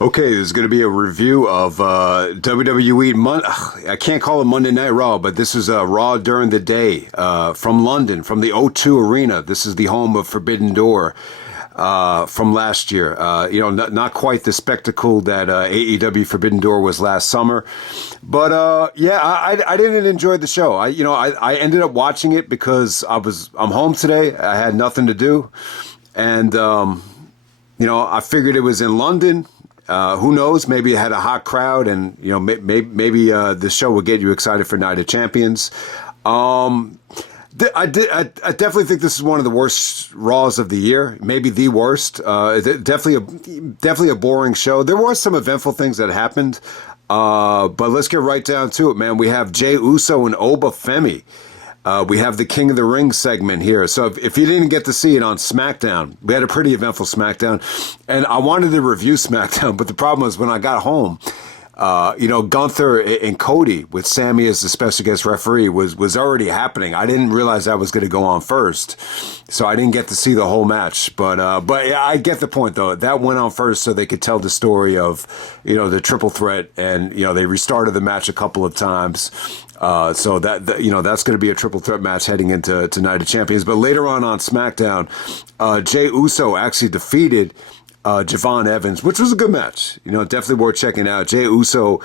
Okay, there's going to be a review of WWE. I can't call it Monday Night Raw, but this is Raw during the day from London, from the O2 Arena. This is the home of Forbidden Door from last year. Not quite the spectacle that AEW Forbidden Door was last summer, but I didn't enjoy the show. I ended up watching it because I'm home today. I had nothing to do, and I figured it was in London. Who knows? Maybe it had a hot crowd, and maybe the show will get you excited for Night of Champions. I definitely think this is one of the worst Raws of the year, maybe the worst. Definitely a boring show. There were some eventful things that happened, but let's get right down to it, man. We have Jey Uso and Oba Femi. We have the King of the Ring segment here. So if you didn't get to see it on SmackDown, we had a pretty eventful SmackDown. And I wanted to review SmackDown, but the problem was when I got home, Gunther and Cody with Sammy as the special guest referee was already happening. I didn't realize that was going to go on first. So I didn't get to see the whole match. But yeah, I get the point, though. That went on first so they could tell the story of, the triple threat. And, they restarted the match a couple of times. So that's going to be a triple threat match heading into Night of Champions. But later on SmackDown, Jey Uso actually defeated Javon Evans, which was a good match. Definitely worth checking out. Jey Uso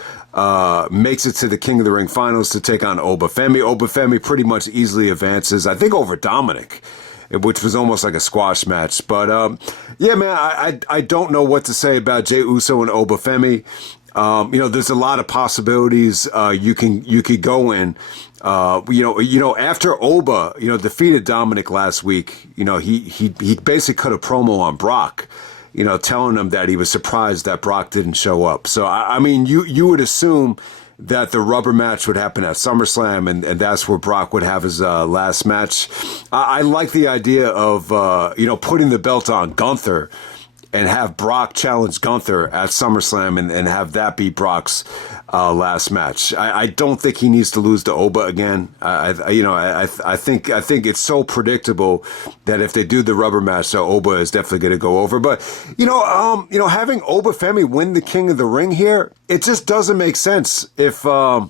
makes it to the King of the Ring finals to take on Oba Femi. Oba Femi pretty much easily advances, I think, over Dominic, which was almost like a squash match. But yeah, man, I don't know what to say about Jey Uso and Oba Femi. There's a lot of possibilities you could go in. After Oba, defeated Dominic last week, he basically cut a promo on Brock, telling him that he was surprised that Brock didn't show up. So I mean, you would assume that the rubber match would happen at SummerSlam, and that's where Brock would have his last match. I like the idea of putting the belt on Gunther and have Brock challenge Gunther at SummerSlam and have that be Brock's last match. I don't think he needs to lose to Oba again. I think it's so predictable that if they do the rubber match, so Oba is definitely going to go over. But having Oba Femi win the King of the Ring here, it just doesn't make sense if they're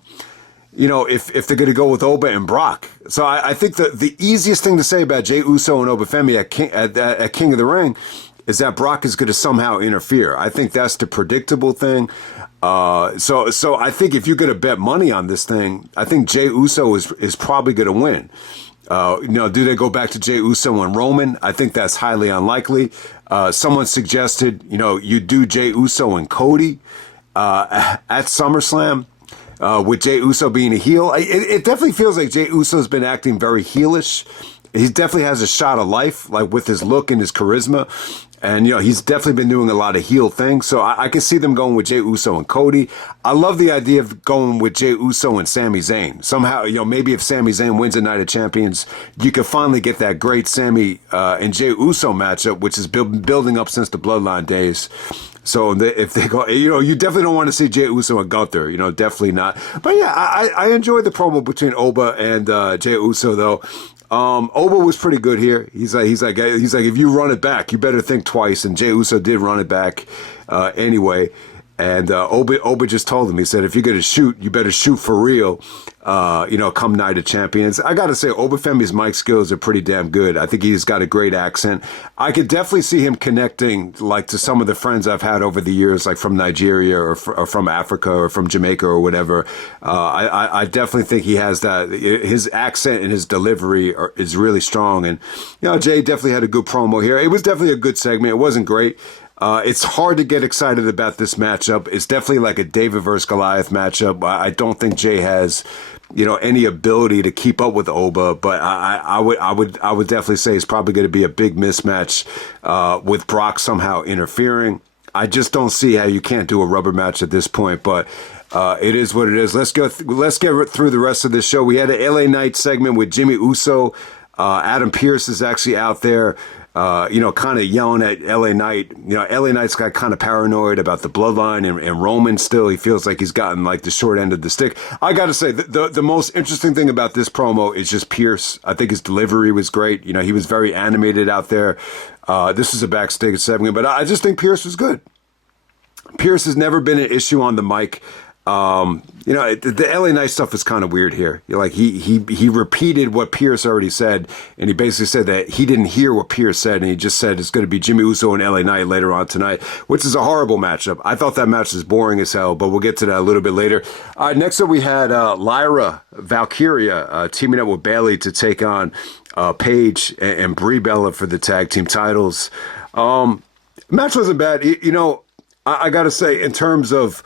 going to go with Oba and Brock. So I think the easiest thing to say about Jey Uso and Oba Femi at King of the Ring is that Brock is going to somehow interfere. I think that's the predictable thing. So I think if you're going to bet money on this thing, I think Jey Uso is probably going to win. Do they go back to Jey Uso and Roman? I think that's highly unlikely. Someone suggested, you do Jey Uso and Cody at SummerSlam. With Jey Uso being a heel. It definitely feels like Jey Uso's been acting very heelish. He definitely has a shot of life, like with his look and his charisma. And, he's definitely been doing a lot of heel things. So I can see them going with Jey Uso and Cody. I love the idea of going with Jey Uso and Sami Zayn. Somehow, maybe if Sami Zayn wins a Night of Champions, you can finally get that great Sami and Jey Uso matchup, which has been building up since the Bloodline days. So if they go, you definitely don't want to see Jey Uso and Gunther, definitely not. But yeah, I enjoyed the promo between Oba and Jey Uso, though. Oba was pretty good here. He's like, if you run it back, you better think twice. And Jey Uso did run it back anyway. And Oba just told him, he said, if you're going to shoot, you better shoot for real, come Night of Champions. I got to say, Oba Femi's mic skills are pretty damn good. I think he's got a great accent. I could definitely see him connecting, like, to some of the friends I've had over the years, like from Nigeria or from Africa or from Jamaica or whatever. I definitely think he has that. His accent and his delivery is really strong. And, Jay definitely had a good promo here. It was definitely a good segment. It wasn't great. It's hard to get excited about this matchup. It's definitely like a David versus Goliath matchup. I don't think Jay has, any ability to keep up with Oba, but I would definitely say it's probably going to be a big mismatch with Brock somehow interfering. I just don't see how you can't do a rubber match at this point, but it is what it is. Let's get through the rest of this show. We had an LA Knight segment with Jimmy Uso. Adam Pearce is actually out there. Kind of yelling at LA Knight. LA Knight's got kind of paranoid about the bloodline and Roman still. He feels like he's gotten like the short end of the stick. I got to say, the most interesting thing about this promo is just Pierce. I think his delivery was great. He was very animated out there. This is a backstage segment, but I just think Pierce was good. Pierce has never been an issue on the mic. The LA Knight stuff is kind of weird here. Like he repeated what Pierce already said, and he basically said that he didn't hear what Pierce said, and he just said it's going to be Jimmy Uso and LA Knight later on tonight, which is a horrible matchup. I thought that match was boring as hell, but we'll get to that a little bit later. Next up, we had Lyra, Valkyria teaming up with Bayley to take on Paige and Brie Bella for the tag team titles. Match wasn't bad. I got to say, in terms of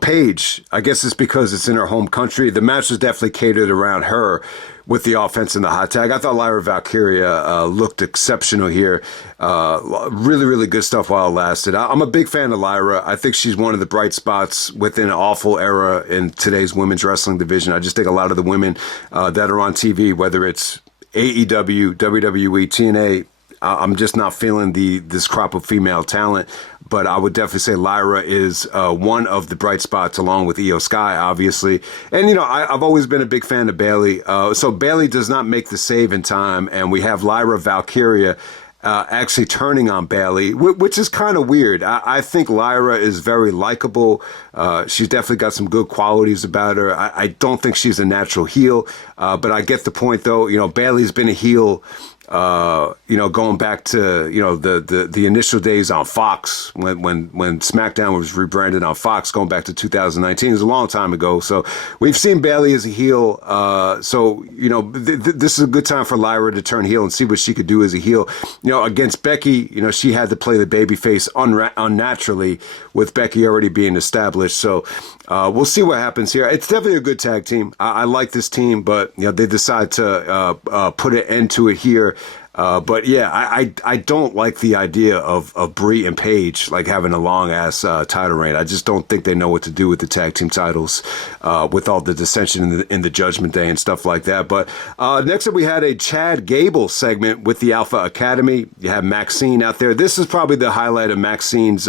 Paige, I guess it's because it's in her home country. The match was definitely catered around her with the offense and the hot tag. I thought Lyra Valkyria looked exceptional here. Really, really good stuff while it lasted. I'm a big fan of Lyra. I think she's one of the bright spots within an awful era in today's women's wrestling division. I just think a lot of the women that are on TV, whether it's AEW, WWE, TNA, I'm just not feeling this crop of female talent, but I would definitely say Lyra is one of the bright spots, along with Io Sky, obviously. And I've always been a big fan of Bayley. So Bayley does not make the save in time, and we have Lyra Valkyria actually turning on Bayley, which is kind of weird. I think Lyra is very likable. She's definitely got some good qualities about her. I don't think she's a natural heel, but I get the point, though. Bayley's been a heel. Going back to the initial days on Fox when SmackDown was rebranded on Fox, going back to 2019, is a long time ago. So we've seen Bayley as a heel. This is a good time for Lyra to turn heel and see what she could do as a heel. Against Becky, she had to play the babyface unnaturally, with Becky already being established. So we'll see what happens here. It's definitely a good tag team. I like this team, but they decide to put an end to it here. But yeah, I don't like the idea of Brie and Paige like having a long ass title reign. I just don't think they know what to do with the tag team titles with all the dissension in the Judgment Day and stuff like that. But next up, we had a Chad Gable segment with the Alpha Academy. You have Maxine out there. This is probably the highlight of Maxine's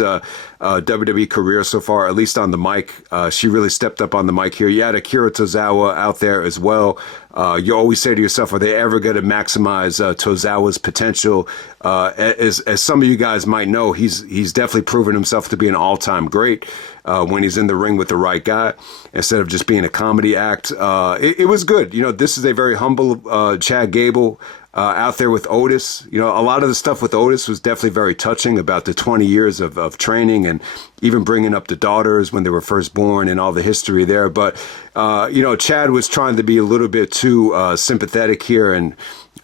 WWE career so far, at least on the mic. She really stepped up on the mic here. You had Akira Tozawa out there as well. You always say to yourself, are they ever going to maximize Tozawa's potential? As some of you guys might know, he's definitely proven himself to be an all-time great when he's in the ring with the right guy, instead of just being a comedy act. It was good. This is a very humble Chad Gable out there with Otis. A lot of the stuff with Otis was definitely very touching, about the 20 years of training, and even bringing up the daughters when they were first born and all the history there. But, Chad was trying to be a little bit too sympathetic here, and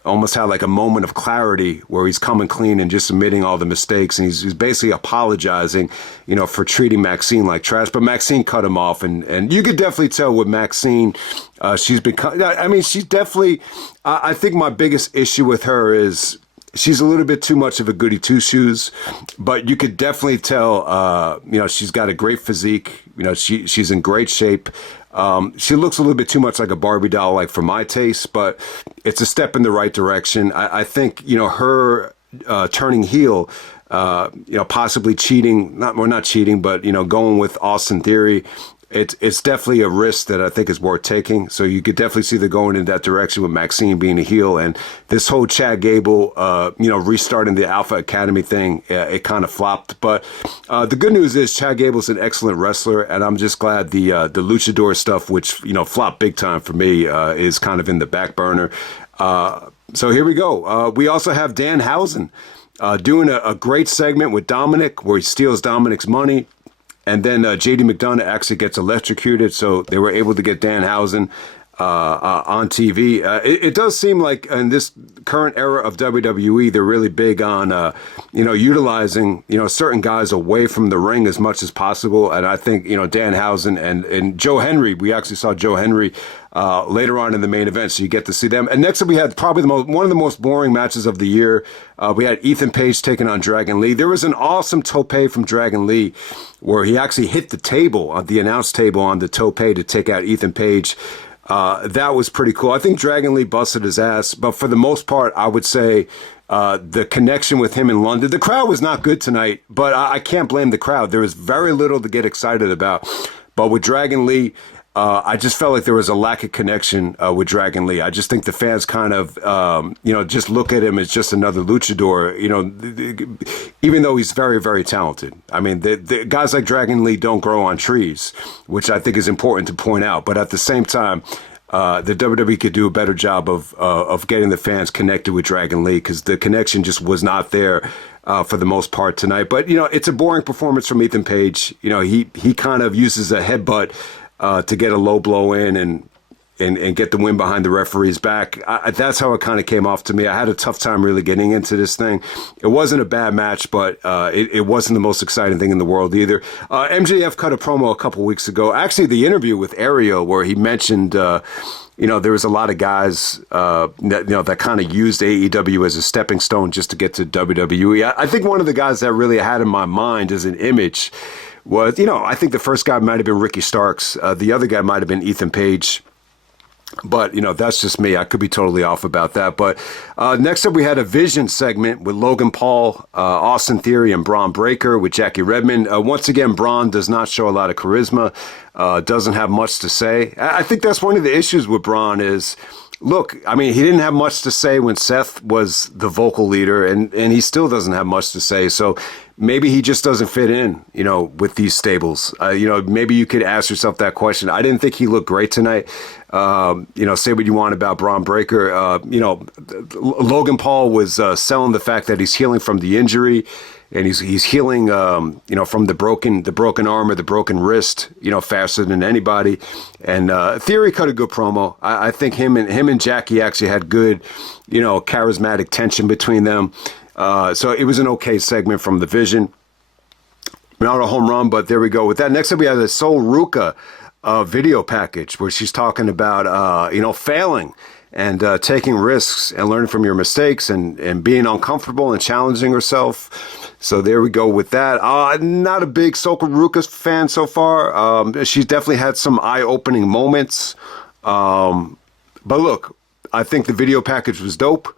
almost had like a moment of clarity where he's coming clean and just admitting all the mistakes. And he's basically apologizing, for treating Maxine like trash. But Maxine cut him off. And you could definitely tell with Maxine, she's definitely, I think my biggest issue with her is she's a little bit too much of a goody two-shoes, but you could definitely tell, she's got a great physique. She's in great shape. She looks a little bit too much like a Barbie doll, like for my taste, but it's a step in the right direction. I think, her turning heel, possibly cheating, not cheating, but, going with Austin Theory, it's definitely a risk that I think is worth taking. So you could definitely see they're going in that direction with Maxine being a heel, and this whole Chad Gable, restarting the Alpha Academy thing, it kind of flopped. But the good news is Chad Gable's an excellent wrestler, and I'm just glad the luchador stuff, which flopped big time for me, is kind of in the back burner. So here we go. We also have Danhausen doing a great segment with Dominic, where he steals Dominic's money. And then JD McDonough actually gets electrocuted, so they were able to get Danhausen on TV. It does seem like in this current era of WWE, they're really big on, utilizing, certain guys away from the ring as much as possible. And I think, Danhausen and Joe Henry, we actually saw Joe Henry later on in the main event, so you get to see them. And next up, we had probably one of the most boring matches of the year. We had Ethan Page taking on Dragon Lee. There was an awesome tope from Dragon Lee where he actually hit the table, the announce table on the tope to take out Ethan Page. That was pretty cool. I think Dragon Lee busted his ass, but for the most part, I would say the connection with him in London, the crowd was not good tonight, but I can't blame the crowd. There was very little to get excited about. But with Dragon Lee, I just felt like there was a lack of connection with Dragon Lee. I just think the fans kind of, just look at him as just another luchador, even though he's very, very talented. I mean, the guys like Dragon Lee don't grow on trees, which I think is important to point out. But at the same time, the WWE could do a better job of getting the fans connected with Dragon Lee, because the connection just was not there for the most part tonight. But, it's a boring performance from Ethan Page. He kind of uses a headbutt to get a low blow in and get the win behind the referee's back. That's how it kind of came off to me. I had a tough time really getting into this thing. It wasn't a bad match, but it wasn't the most exciting thing in the world either. MJF cut a promo a couple weeks ago. Actually, the interview with Ariel, where he mentioned, there was a lot of guys that kind of used AEW as a stepping stone just to get to WWE. I think one of the guys that really I had in my mind as an image was, I think the first guy might have been Ricky Starks. The other guy might have been Ethan Page. But, that's just me. I could be totally off about that. But next up, we had a Vision segment with Logan Paul, Austin Theory, and Braun Breaker with Jackie Redmond. Once again, Braun does not show a lot of charisma, doesn't have much to say. I think that's one of the issues with Braun is, look, I mean, he didn't have much to say when Seth was the vocal leader, and he still doesn't have much to say. So maybe he just doesn't fit in, with these stables. Maybe you could ask yourself that question. I didn't think he looked great tonight. Say what you want about Braun Breaker. Logan Paul was selling the fact that he's healing from the injury, and he's healing, from the broken arm or the broken wrist, faster than anybody. And Theory cut a good promo. I think him and Jackie actually had good, charismatic tension between them. So it was an okay segment from the Vision. Not a home run, but there we go with that. Next up, we have the Sol Ruca video package where she's talking about, failing and taking risks and learning from your mistakes and being uncomfortable and challenging herself. So there we go with that. Not a big Sol Ruca fan so far. She's definitely had some eye-opening moments. But look, I think the video package was dope.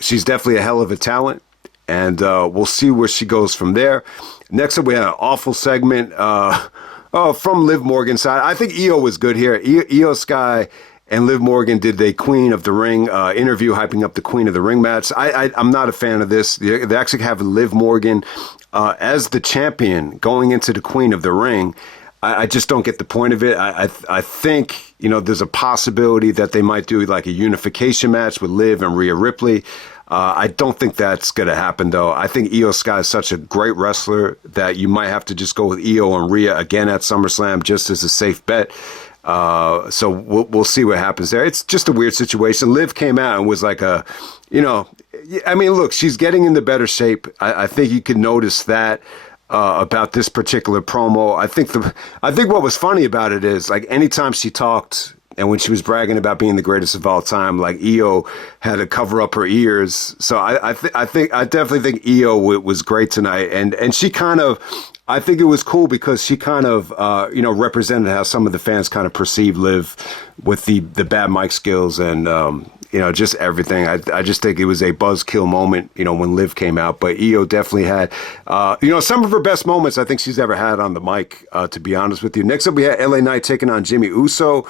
She's definitely a hell of a talent, and we'll see where she goes from there. Next up, we had an awful segment from Liv Morgan's side. I think Io was good here. Io Sky and Liv Morgan did the Queen of the Ring interview, hyping up the Queen of the Ring match. I'm not a fan of this. They actually have Liv Morgan as the champion going into the Queen of the Ring. I just don't get the point of it. I think, there's a possibility that they might do like a unification match with Liv and Rhea Ripley. I don't think that's going to happen, though. I think Io Sky is such a great wrestler that you might have to just go with Io and Rhea again at SummerSlam just as a safe bet. So we'll see what happens there. It's just a weird situation. Liv came out and was like look, she's getting into better shape. I think you can notice that. About this particular promo. I think what was funny about it is, like, anytime she talked and when she was bragging about being the greatest of all time, like, Io had to cover up her ears. So I definitely think Io was great tonight, and she kind of, I think it was cool because she kind of represented how some of the fans kind of perceive Liv with the bad mic skills and just everything. I just think it was a buzzkill moment, when Liv came out. But Io definitely had, some of her best moments I think she's ever had on the mic, to be honest with you. Next up, we had LA Knight taking on Jimmy Uso.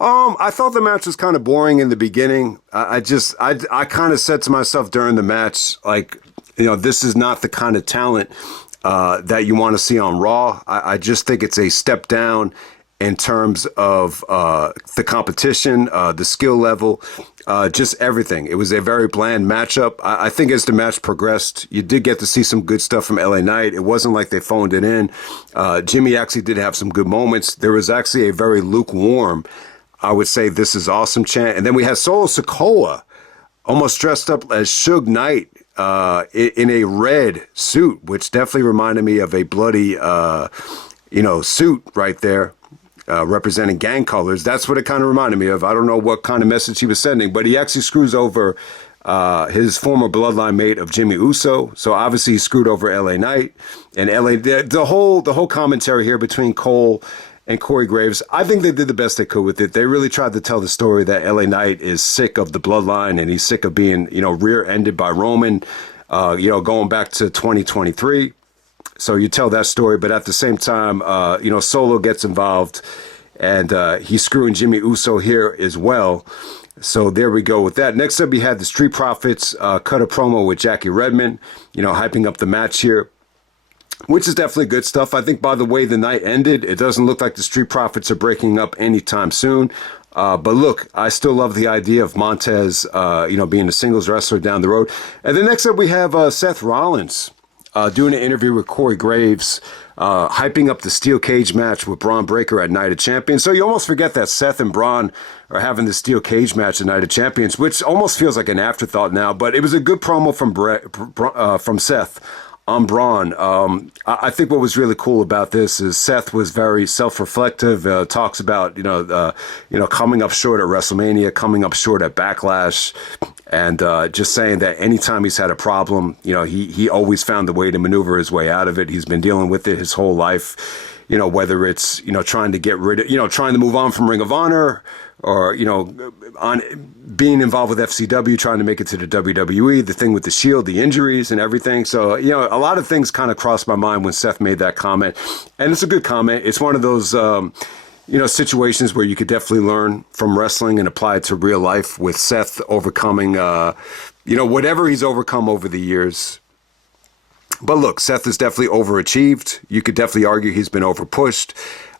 I thought the match was kind of boring in the beginning. I kind of said to myself during the match, like, this is not the kind of talent that you want to see on Raw. I just think it's a step down in terms of the competition, the skill level, just everything. It was a very bland matchup. I think as the match progressed, you did get to see some good stuff from LA Knight. It wasn't like they phoned it in. Jimmy actually did have some good moments. There was actually a very lukewarm, I would say, "This is awesome" chant. And then we had Solo Sikoa almost dressed up as Suge Knight in a red suit, which definitely reminded me of a bloody, suit right there. Representing gang colors. That's what it kind of reminded me of. I don't know what kind of message he was sending, but he actually screws over his former bloodline mate of Jimmy Uso. So obviously he screwed over LA Knight and the whole commentary here between Cole and Corey Graves. I think they did the best they could with it. They really tried to tell the story that LA Knight is sick of the bloodline and he's sick of being, rear-ended by Roman, going back to 2023. So you tell that story, but at the same time, Solo gets involved and he's screwing Jimmy Uso here as well. So there we go with that. Next up, you had the Street Profits cut a promo with Jackie Redmond, hyping up the match here, which is definitely good stuff. I think by the way the night ended, it doesn't look like the Street Profits are breaking up anytime soon. But look, I still love the idea of Montez, being a singles wrestler down the road. And then next up, we have Seth Rollins doing an interview with Corey Graves, hyping up the steel cage match with Braun Breaker at Night of Champions. So you almost forget that Seth and Braun are having the steel cage match at Night of Champions, which almost feels like an afterthought now. But it was a good promo from Seth on Braun. I think what was really cool about this is Seth was very self-reflective, talks about, coming up short at WrestleMania, coming up short at Backlash, and just saying that anytime he's had a problem, he always found a way to maneuver his way out of it. He's been dealing with it his whole life, whether it's, trying to get rid of, trying to move on from Ring of Honor, or, on being involved with FCW, trying to make it to the WWE, the thing with the Shield, the injuries and everything. So, a lot of things kind of crossed my mind when Seth made that comment. And it's a good comment. It's one of those, situations where you could definitely learn from wrestling and apply it to real life, with Seth overcoming, whatever he's overcome over the years. But look, Seth is definitely overachieved. You could definitely argue he's been overpushed.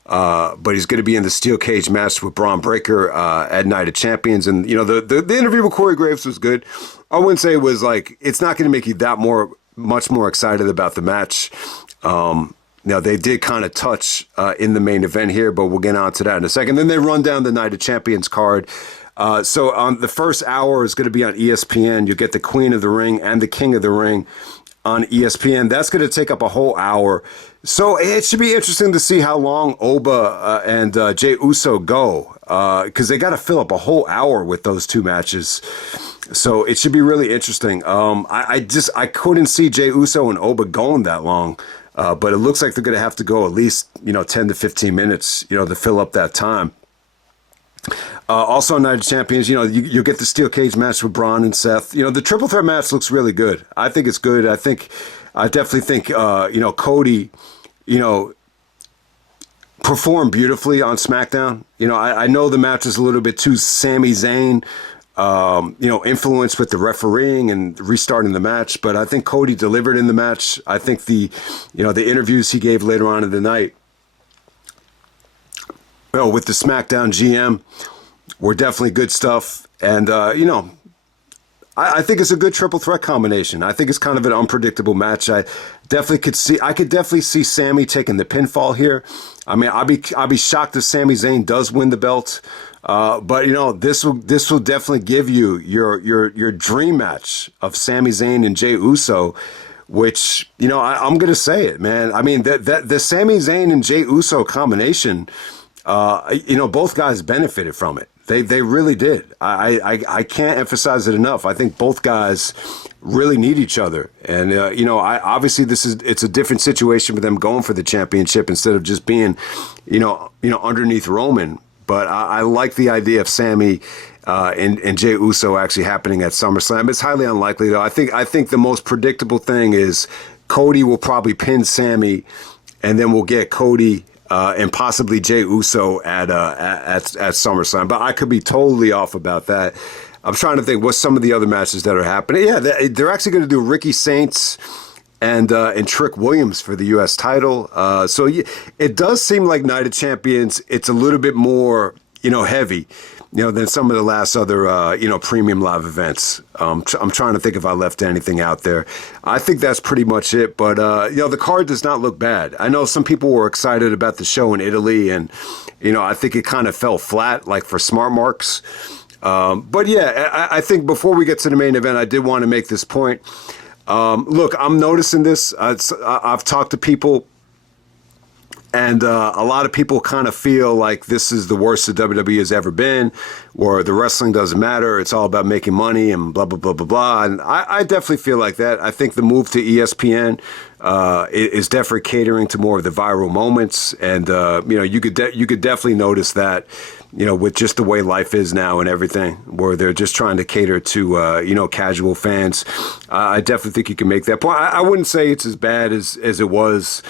But he's going to be in the steel cage match with Braun Breaker at Night of Champions. And, the interview with Corey Graves was good. I wouldn't say it was like, it's not going to make you much more excited about the match. Now, they did kind of touch in the main event here, but we'll get on to that in a second. Then they run down the Night of Champions card. So on the first hour is going to be on ESPN. You'll get the Queen of the Ring and the King of the Ring on ESPN. That's going to take up a whole hour. So it should be interesting to see how long Oba and Jey Uso go, because they got to fill up a whole hour with those two matches. So it should be really interesting. I couldn't see Jey Uso and Oba going that long, but it looks like they're going to have to go at least 10 to 15 minutes, to fill up that time. Also on Night of Champions, you get the steel cage match with Braun and Seth. The triple threat match looks really good. I think it's good. I definitely think, Cody, performed beautifully on SmackDown. I know the match is a little bit too Sami Zayn, influenced with the refereeing and restarting the match, but I think Cody delivered in the match. I think the interviews he gave later on in the night, with the SmackDown GM, were definitely good stuff. And, I think it's a good triple threat combination. I think it's kind of an unpredictable match. I could definitely see Sami taking the pinfall here. I mean, I'll be shocked if Sami Zayn does win the belt. But this will definitely give you your dream match of Sami Zayn and Jey Uso, which, I'm going to say it, man. I mean, the Sami Zayn and Jey Uso combination, both guys benefited from it. They really did. I can't emphasize it enough. I think both guys really need each other. And, obviously it's a different situation with them going for the championship instead of just being, underneath Roman. But I like the idea of Sami and Jey Uso actually happening at SummerSlam. It's highly unlikely, though. I think the most predictable thing is Cody will probably pin Sami, and then we'll get Cody and possibly Jey Uso at SummerSlam. But I could be totally off about that. I'm trying to think what's some of the other matches that are happening. Yeah, they're actually going to do Ricky Saints and Trick Williams for the U.S. title. So it does seem like Night of Champions, it's a little bit more, heavy, than some of the last other, premium live events. I'm trying to think if I left anything out there. I think that's pretty much it. But, the card does not look bad. I know some people were excited about the show in Italy, and, I think it kind of fell flat, like for smart marks. But yeah, I think before we get to the main event, I did want to make this point. Look, I'm noticing this. I've talked to people, and a lot of people kind of feel like this is the worst the WWE has ever been, or the wrestling doesn't matter. It's all about making money and blah, blah, blah, blah, blah. And I definitely feel like that. I think the move to ESPN is definitely catering to more of the viral moments. And, you could definitely notice that, with just the way life is now and everything, where they're just trying to cater to, casual fans. I definitely think you can make that point. I wouldn't say it's as bad as it was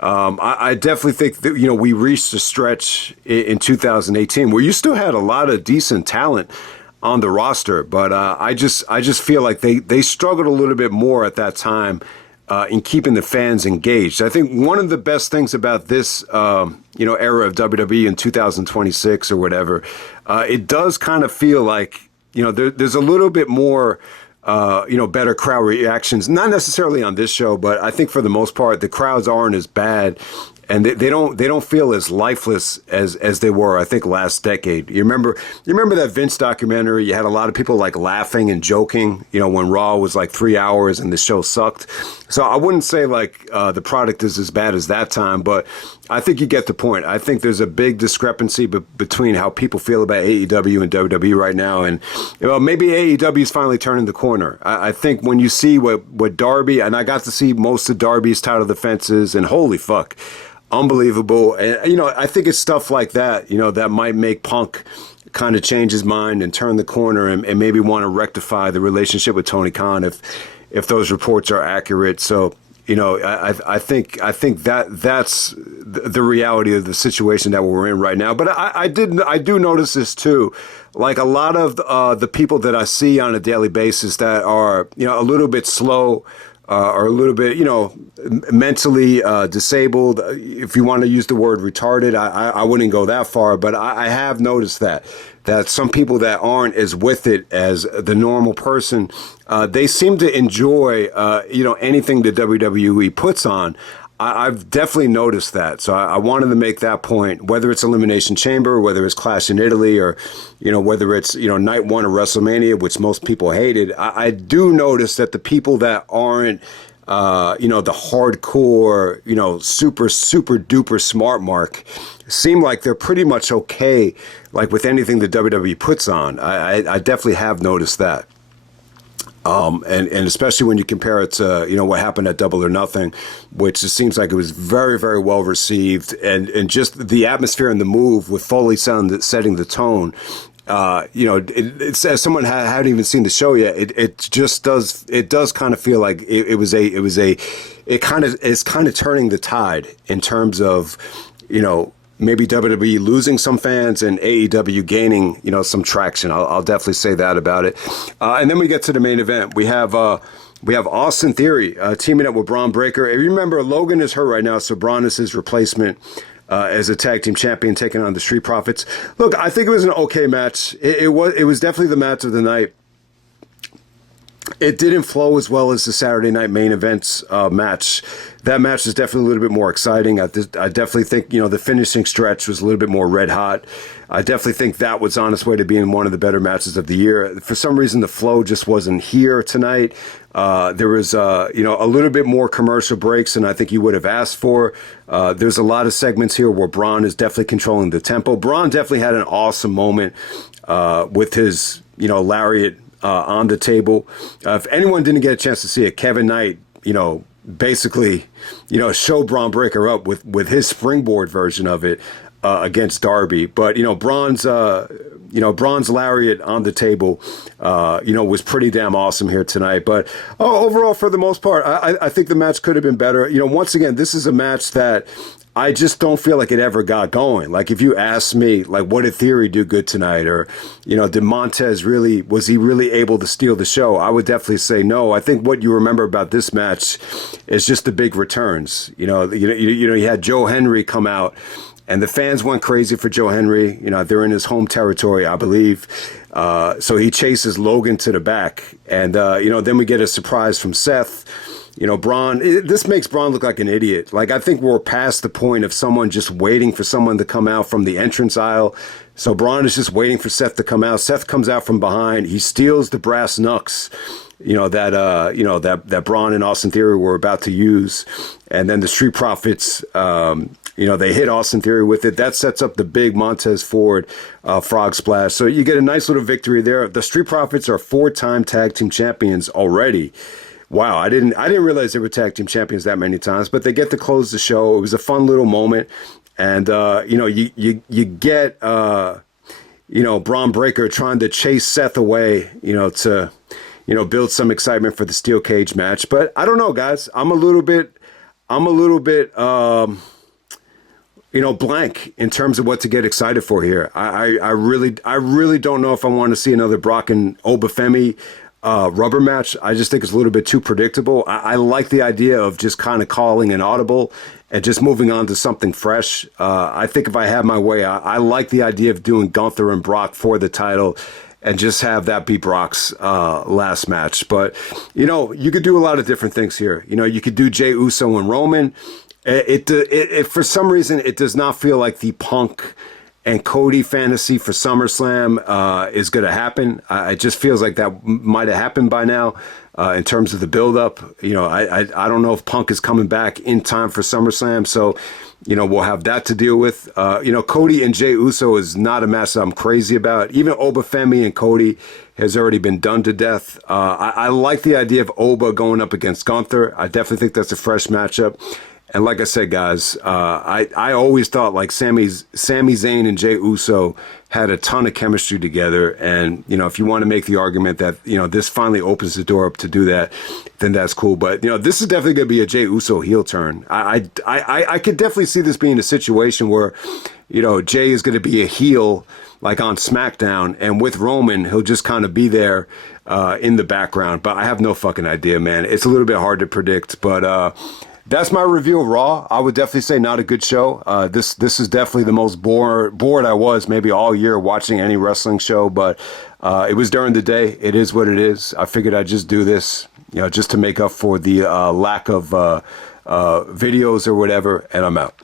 I definitely think that, we reached a stretch in 2018 where you still had a lot of decent talent on the roster, but I just feel like they struggled a little bit more at that time in keeping the fans engaged. I think one of the best things about this era of WWE in 2026 or whatever, it does kind of feel like there's a little bit more. Better crowd reactions. Not necessarily on this show, but I think for the most part, the crowds aren't as bad, and they don't feel as lifeless as they were. I think last decade. You remember that Vince documentary? You had a lot of people like laughing and joking. When Raw was like 3 hours and the show sucked. So I wouldn't say like the product is as bad as that time, but I think you get the point. I think there's a big discrepancy between how people feel about AEW and WWE right now, and maybe AEW is finally turning the corner. I think when you see what Darby, and I got to see most of Darby's title defenses, and holy fuck, unbelievable. And I think it's stuff like that, that might make Punk kind of change his mind and turn the corner and maybe want to rectify the relationship with Tony Khan if those reports are accurate. So. I think that's the reality of the situation that we're in right now. But I do notice this too. Like a lot of the people that I see on a daily basis that are a little bit slow or a little bit mentally disabled. If you want to use the word retarded, I wouldn't go that far. But I have noticed that some people that aren't as with it as the normal person, they seem to enjoy, anything that WWE puts on. I've definitely noticed that. So I wanted to make that point, whether it's Elimination Chamber, whether it's Clash in Italy, or, whether it's, night one of WrestleMania, which most people hated. I do notice that the people that aren't, the hardcore, super, super duper smart mark seem like they're pretty much okay, like with anything that WWE puts on. I definitely have noticed that. And especially when you compare it to, what happened at Double or Nothing, which it seems like it was very, very well received. And just the atmosphere and the move with Foley setting the tone. It's as someone hadn't even seen the show yet, it does kind of feel like it is kind of turning the tide in terms of, maybe WWE losing some fans and AEW gaining, some traction. I'll definitely say that about it. And then we get to the main event. We have Austin Theory teaming up with Braun Breaker. If you remember, Logan is hurt right now, so Braun is his replacement as a tag team champion, taking on the Street Profits. Look, I think it was an okay match. It was definitely the match of the night. It didn't flow as well as the Saturday night main events match. That match is definitely a little bit more exciting. I definitely think, the finishing stretch was a little bit more red hot. I definitely think that was on its way to being one of the better matches of the year. For some reason, the flow just wasn't here tonight. There was, a little bit more commercial breaks than I think you would have asked for. There's a lot of segments here where Braun is definitely controlling the tempo. Braun definitely had an awesome moment with his, lariat on the table. If anyone didn't get a chance to see it, Kevin Knight, basically, show Braun Breaker up with his springboard version of it against Darby. But, Braun's lariat on the table, was pretty damn awesome here tonight. But overall, for the most part, I think the match could have been better. Once again, this is a match that I just don't feel like it ever got going. Like if you ask me, like, what did Theory do good tonight? Or, did Montez was he really able to steal the show? I would definitely say no. I think what you remember about this match is just the big returns. You had Joe Henry come out, and the fans went crazy for Joe Henry. They're in his home territory, I believe. So he chases Logan to the back. And, then we get a surprise from Seth. Braun, this makes Braun look like an idiot. Like, I think we're past the point of someone just waiting for someone to come out from the entrance aisle. So Braun is just waiting for Seth to come out. Seth comes out from behind. He steals the brass knucks, that Braun and Austin Theory were about to use. And then the Street Profits, they hit Austin Theory with it. That sets up the big Montez Ford frog splash. So you get a nice little victory there. The Street Profits are 4-time tag team champions already. Wow, I didn't realize they were tag team champions that many times, but they get to close the show. It was a fun little moment, and you get Braun Breaker trying to chase Seth away, to build some excitement for the steel cage match. But I don't know, guys. I'm a little bit I'm a little bit, blank in terms of what to get excited for here. I really don't know if I want to see another Brock and Femi rubber match. I just think it's a little bit too predictable. I like the idea of just kind of calling an audible and just moving on to something fresh. I think if I had my way, I like the idea of doing Gunther and Brock for the title and just have that be Brock's last match. But, you could do a lot of different things here. You could do Jey Uso and Roman. It for some reason, it does not feel like the Punk and Cody fantasy for SummerSlam is going to happen. It just feels like that might have happened by now in terms of the buildup. I don't know if Punk is coming back in time for SummerSlam, so we'll have that to deal with. Cody and Jey Uso is not a match that I'm crazy about. Even Femi and Cody has already been done to death. I like the idea of Oba going up against Gunther. I definitely think that's a fresh matchup. And like I said, guys, I always thought like Sami Zayn and Jey Uso had a ton of chemistry together. And, if you want to make the argument that, this finally opens the door up to do that, then that's cool. But, this is definitely going to be a Jey Uso heel turn. I could definitely see this being a situation where, Jey is going to be a heel like on SmackDown, and with Roman, he'll just kind of be there in the background. But I have no fucking idea, man. It's a little bit hard to predict, but that's my review of Raw. I would definitely say not a good show. This is definitely the most bored I was maybe all year watching any wrestling show, but it was during the day. It is what it is. I figured I'd just do this, just to make up for the lack of videos or whatever, and I'm out.